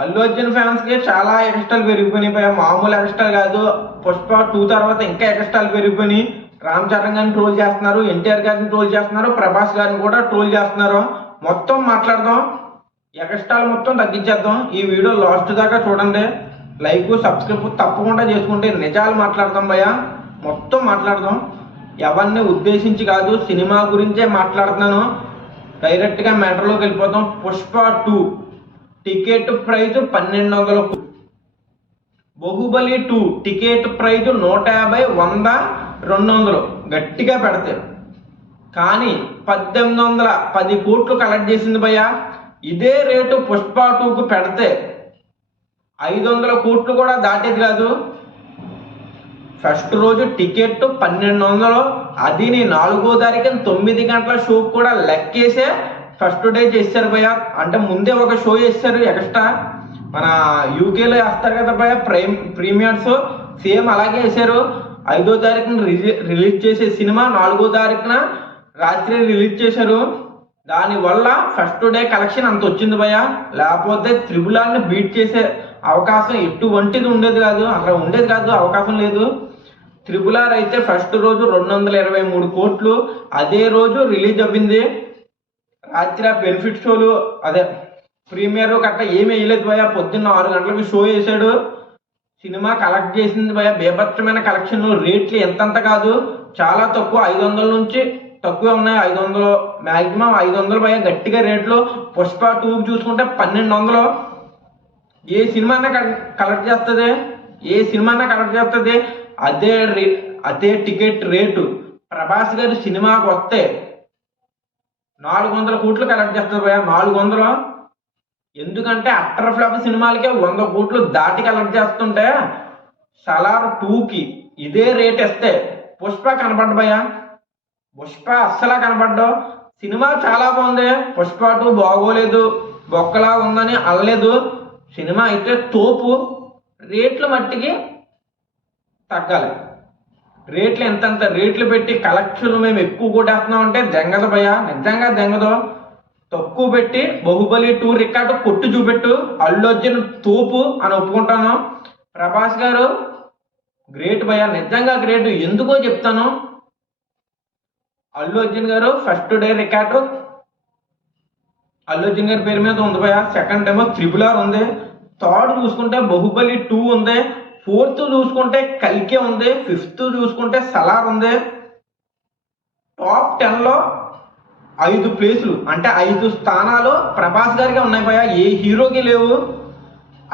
Allu Arjun fans కి చాలా ఎక్స్ట్రాలు పెరిగిపోయినాయి. మామూలు ఎక్స్ట్రాలు కాదు, పుష్ప 2 తర్వాత ఇంకా ఎక్స్ట్రాలు పెరిగిపోయినాయి. రామ్ చరణ్ గారిని ట్రోల్ చేస్తున్నారు, ఎన్టీఆర్ గారిని ట్రోల్ చేస్తున్నారు, ప్రభాస్ గారిని కూడా ట్రోల్ చేస్తున్నారు. మొత్తం మాట్లాడదాం, ఎక్స్ట్రాలు మొత్తం తగ్గించేద్దాం. ఈ వీడియో లాస్ట్ దాకా చూడండి, లైక్ సబ్స్క్రైబ్ తప్పకుండా చేసుకుంటే నిజాలు మాట్లాడదాం భయ్య. మొత్తం మాట్లాడదాం, ఎవరిని ఉద్దేశించి కాదు, సినిమా గురించే మాట్లాడుతున్నాను. డైరెక్ట్గా మ్యాటర్లోకి వెళ్ళిపోతాం. Pushpa 2 ticket price 1200. Baahubali 2 ticket price 150, 100, 200 గట్టిగా పెడతారు. కానీ 1810 కోట్లు కలెక్ట్ చేసింది భయ్య. ఇదే రేటు పుష్ప 2కు పెడితే 500 కోట్లు కూడా దాటేది కాదు. ఫస్ట్ రోజు టికెట్ 1200, అది 4వ తారీఖున 9 గంటల షో కూడా లెక్కేసే ఫస్ట్ డే చేశారు భయ్య. అంటే ముందే ఒక షో చేశారు ఎక్స్ట్రా, మన యూకేలో వేస్తారు కదా భయ్య ప్రీమియర్స్, సేమ్ అలాగే వేశారు. 5వ తారీఖున రిలీజ్ చేసే సినిమా 4వ తారీఖున రాత్రి రిలీజ్ చేశారు. దానివల్ల ఫస్ట్ డే కలెక్షన్ అంత వచ్చింది భయ్య. లేకపోతే త్రిబుల్ ఆర్ని బీట్ చేసే అవకాశం ఎటువంటిది ఉండేది కాదు, అక్కడ ఉండేది కాదు, అవకాశం లేదు. త్రిబుల్ ఆర్ అయితే ఫస్ట్ రోజు 223 కోట్లు అదే రోజు రిలీజ్ అవ్వింది. రాత్రి బెనిఫిట్ షోలు అదే ప్రీమియర్ గట్ట ఏమి వేయలేదు భయ్య. పొద్దున్న 6 గంటలకు షో వేసాడు. సినిమా కలెక్ట్ చేసింది భయ్య బేభత్సమైన కలెక్షన్. రేట్లు ఎంతంత కాదు, చాలా తక్కువ, 500 నుంచి తక్కువ ఉన్నాయి. 500 మ్యాక్సిమం 500 భయ్య గట్టిగా రేట్లు. పుష్ప 2 చూసుకుంటే 1200. ఏ సినిమానే కలెక్ట్ చేస్తుంది, ఏ సినిమానే కలెక్ట్ చేస్తుంది. అదే టికెట్ రేటు ప్రభాస్ గారి సినిమాకి వస్తే 400 కోట్లు కలెక్ట్ చేస్తుంది భయ్య. 400. ఎందుకంటే అట్టర్ ఫ్లాప్ సినిమాలకే 100 కోట్లు దాటి కలెక్ట్ చేస్తుంటే సలార్ 2కి ఇదే రేట్ ఇస్తే పుష్ప కనపడ్డ భయ్య. పుష్ప అస్సలా కనపడ్డావు. సినిమా చాలా బాగుంది, పుష్ప 2 బాగోలేదు, బొక్కలా ఉందని అనలేదు. సినిమా అయితే తోపు. రేట్లు మట్టికి తగ్గాలి. రేట్లు ఎంతంత రేట్లు పెట్టి కలెక్షన్లు మేము ఎక్కువ కొట్టేస్తున్నాం అంటే దెంగదు భయ్య, నిజంగా దెంగదు. తక్కువ పెట్టి బాహుబలి 2 రికార్డు కొట్టు చూపెట్టు. అల్లు అర్జున్ తోపు అని ఒప్పుకుంటాను. ప్రభాస్ గారు గ్రేట్ భయ్య, నిజంగా గ్రేట్. ఎందుకో చెప్తాను. అల్లు అర్జున్ గారు first day record Allu Arjun గారి పేరు మీద ఉంది భయ్య. సెకండ్ ఏమో త్రిబుల్ ఆర్ ఉంది. థర్డ్ చూసుకుంటే బాహుబలి 2 ఉంది. ఫోర్త్ చూసుకుంటే కల్కి ఉంది. ఫిఫ్త్ చూసుకుంటే సలార్ ఉంది. టాప్ 10లో 5 ప్లేసులు అంటే 5 స్థానాలు ప్రభాస్ గారికి ఉన్నాయి భయ్య, ఏ హీరోకి లేవు.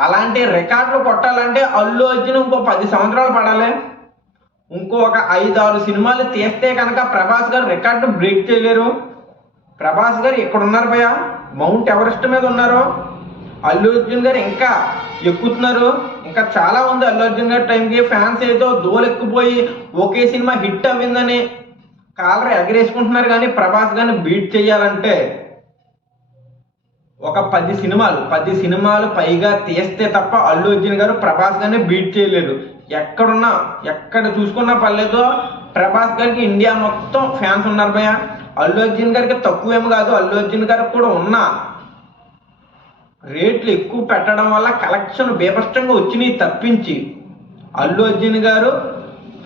అలాంటి రికార్డులు కొట్టాలంటే అల్లు అర్జున్ ఇంకో 10 సంవత్సరాలు పడాలి. ఇంకో ఒక 5-6 సినిమాలు తీస్తే కనుక ప్రభాస్ గారు రికార్డు బ్రేక్ చేయలేరు. ప్రభాస్ గారు ఇక్కడ ఉన్నారు భయ్య, మౌంట్ ఎవరెస్ట్ మీద ఉన్నారు. అల్లు అర్జున్ గారు ఇంకా ఎక్కుతున్నారు. ఇంకా చాలా ఉంది అల్లు అర్జున్ గారి టైంకి. ఫ్యాన్స్ ఏదో దోలెక్కిపోయి ఒకే సినిమా హిట్ అవ్విందని కాలర్ ఎగరేసుకుంటున్నారు. కానీ ప్రభాస్ గారిని బీట్ చేయాలంటే ఒక 10 సినిమాలు పైగా తీస్తే తప్ప అల్లు అర్జున్ గారు ప్రభాస్ గారిని బీట్ చేయలేరు. ఎక్కడ చూసుకున్నా పర్లేదు, ప్రభాస్ గారికి ఇండియా మొత్తం ఫ్యాన్స్ ఉన్నారు భయ్య. అల్లు అర్జున్ గారికి తక్కువేమో కాదు, అల్లు అర్జున్ గారికి కూడా ఉన్న రేట్లు ఎక్కువ పెట్టడం వల్ల కలెక్షన్ బీభత్సంగా వచ్చినాయి తప్పించి అల్లు అర్జున్ గారు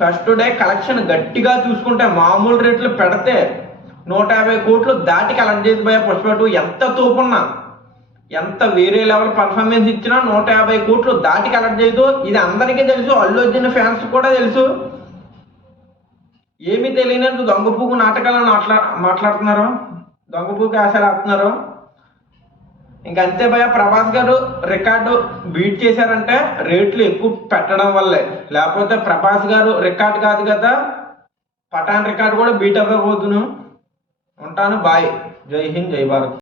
ఫస్ట్ డే కలెక్షన్ గట్టిగా చూసుకుంటే మామూలు రేట్లు పెడితే 150 కోట్లు దాటి కలెక్ట్ చేసి భయ్య. పుష్ప 2 ఎంత తోపున్నా, ఎంత వేరే లెవెల్ పర్ఫార్మెన్స్ ఇచ్చినా 150 కోట్లు దాటి కలెక్ట్ చేయదు. ఇది అందరికీ తెలుసు, అల్లు అర్జున్ ఫ్యాన్స్ కూడా తెలుసు. ఏమీ తెలియనట్టు దొంగపూకు నాటకాలను మాట్లాడుతున్నారు, దొంగపూకి ఆశలు ఆడుతున్నారు. ఇంకంతే భయ్య. ప్రభాస్ గారు రికార్డు బీట్ చేశారంటే రేట్లు ఎక్కువ పెట్టడం వల్లే, లేకపోతే ప్రభాస్ గారు రికార్డు కాదు కదా, పఠాన్ రికార్డు కూడా బీట్ అవ్వబోతును. ఉంటాను, బాయ్. జై హింద్, జై భారత్.